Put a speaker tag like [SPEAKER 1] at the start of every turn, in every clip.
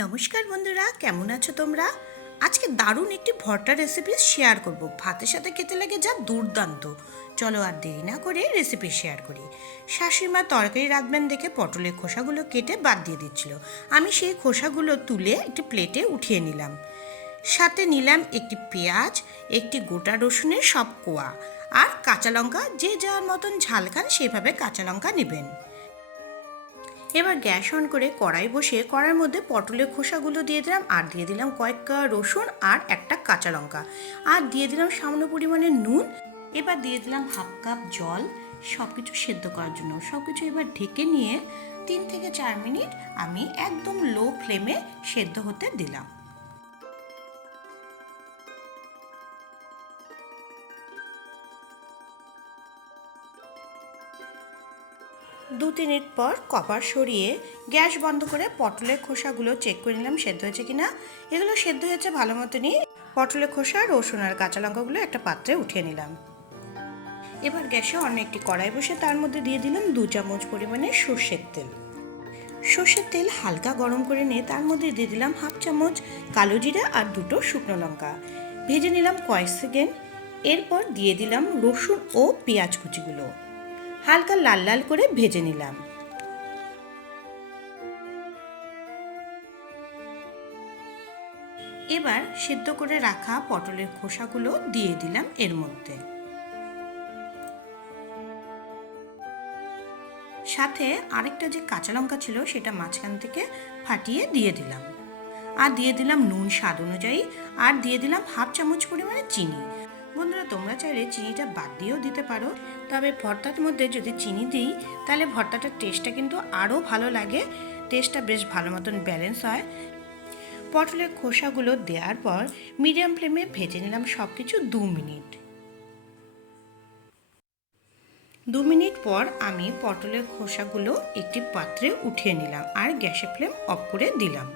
[SPEAKER 1] নমস্কার বন্ধুরা, কেমন আছো তোমরা? আজকে দারুণ একটি ভর্তা রেসিপি শেয়ার করব। ভাতের সাথে খেতে লাগে যা দুর্দান্ত। চলো আর দেরি না করে রেসিপি শেয়ার করি। শাশুড়িমা তরকারি রাঁধবেন দেখে পটলের খোসাগুলো কেটে বাদ দিয়ে দিচ্ছিল। আমি সেই খোসাগুলো তুলে একটি প্লেটে উঠিয়ে নিলাম। সাথে নিলাম একটি পেঁয়াজ, একটি গোটা রসুনের সব কোয়া। আর কাঁচা লঙ্কা, যে যার মতন ঝাল খান সেভাবে কাঁচা লঙ্কা নেবেন। এবার গ্যাস অন করে কড়াই বসে কড়াইয়ের মধ্যে পটলের খোসাগুলো দিয়ে দিলাম, আর দিয়ে দিলাম কয়েক কোয়া রসুন আর একটা কাঁচা লঙ্কা। আর দিয়ে দিলাম সামান্য পরিমাণে নুন, এবার দিয়ে দিলাম হাফ কাপ জল। সব কিছু সেদ্ধ করার জন্য। সব কিছু এবার ঢেকে নিয়ে তিন থেকে চার মিনিট আমি একদম লো ফ্লেমে সেদ্ধ হতে দিলাম। দু মিনিট পর কপার সরিয়ে গ্যাস বন্ধ করে পটলের খোসাগুলো চেক করে নিলাম, সেদ্ধ হয়েছে কিনা? এগুলো সেদ্ধ হয়েছে ভালো মতনই। পটলের খোসা, রসুন আর কাঁচা লঙ্কাগুলো একটা পাত্রে উঠিয়ে নিলাম। এবার গ্যাসে অন্য একটি কড়াই বসে তার মধ্যে দিয়ে দিলাম দু চামচ পরিমাণে সর্ষের তেল। সর্ষের তেল হালকা গরম করে নিয়ে তার মধ্যে দিয়ে দিলাম হাফ চামচ কালো জিরা আর দুটো শুকনো লঙ্কা। ভেজে নিলাম কয়েক সেকেন্ড। এরপর দিয়ে দিলাম রসুন ও পেঁয়াজ কুচিগুলো। হালকা লাল লাল করে ভেজে নিলাম। এবার সিদ্ধ করে রাখা পটলের খোসাগুলো দিয়ে দিলাম এর মধ্যে। সাথে আরেকটা যে কাঁচা লঙ্কা ছিল সেটা মাঝখান থেকে ফাটিয়ে দিয়ে দিলাম। আর দিয়ে দিলাম নুন স্বাদ অনুযায়ী, আর দিয়ে দিলাম হাফ চামচ পরিমাণে চিনি। বন্ধুরা, তোমরা চাইলে চিনিটা বাদ দিয়েও দিতে পারো। তবে ভর্তার মধ্যে যদি চিনি দিই, তাহলে ভর্তাটার টেস্টটা কিন্তু আরও ভালো লাগে। টেস্টটা বেশ ভালো মতন ব্যালেন্স হয়। পটলের খোসাগুলো দেওয়ার পর মিডিয়াম ফ্লেমে ভেজে নিলাম সব কিছু দু মিনিট। দু মিনিট পর আমি পটলের খোসাগুলো একটি পাত্রে উঠিয়ে নিলাম আর গ্যাসের ফ্লেম অফ করে দিলাম।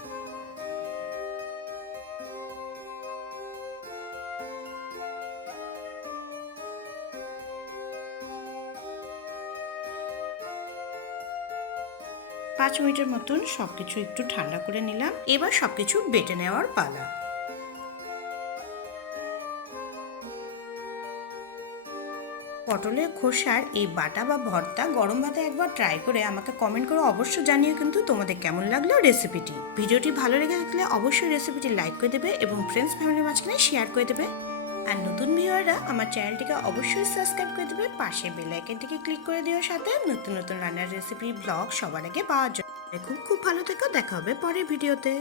[SPEAKER 1] পাঁচ মিনিটের মতন সব কিছু একটু ঠান্ডা করে নিলাম। এবার সব কিছু বেটে নেওয়ার পালা। পটলের খোসার এই বাটা বা ভর্তা গরম ভাতে একবার ট্রাই করে আমাকে কমেন্ট করে অবশ্যই জানিও কিন্তু তোমাদের কেমন লাগল রেসিপিটি ভিডিওটি ভালো লেগে থাকলে অবশ্যই রেসিপিটি লাইক করে দেবে এবং ফ্রেন্ডস ফ্যামিলির মাঝখানে শেয়ার করে দেবে। আর নতুন ভিউয়াররা আমার চ্যানেলটিকে অবশ্যই সাবস্ক্রাইব করে দেবে। পাশে বেল আইকনটিকে ক্লিক করে দেওয়ার সাথে নতুন নতুন রান্নার রেসিপি, ব্লগ সবার আগে পাওয়ার জন্য। খুব খুব ভালো থেকো, দেখা হবে পরের ভিডিওতে।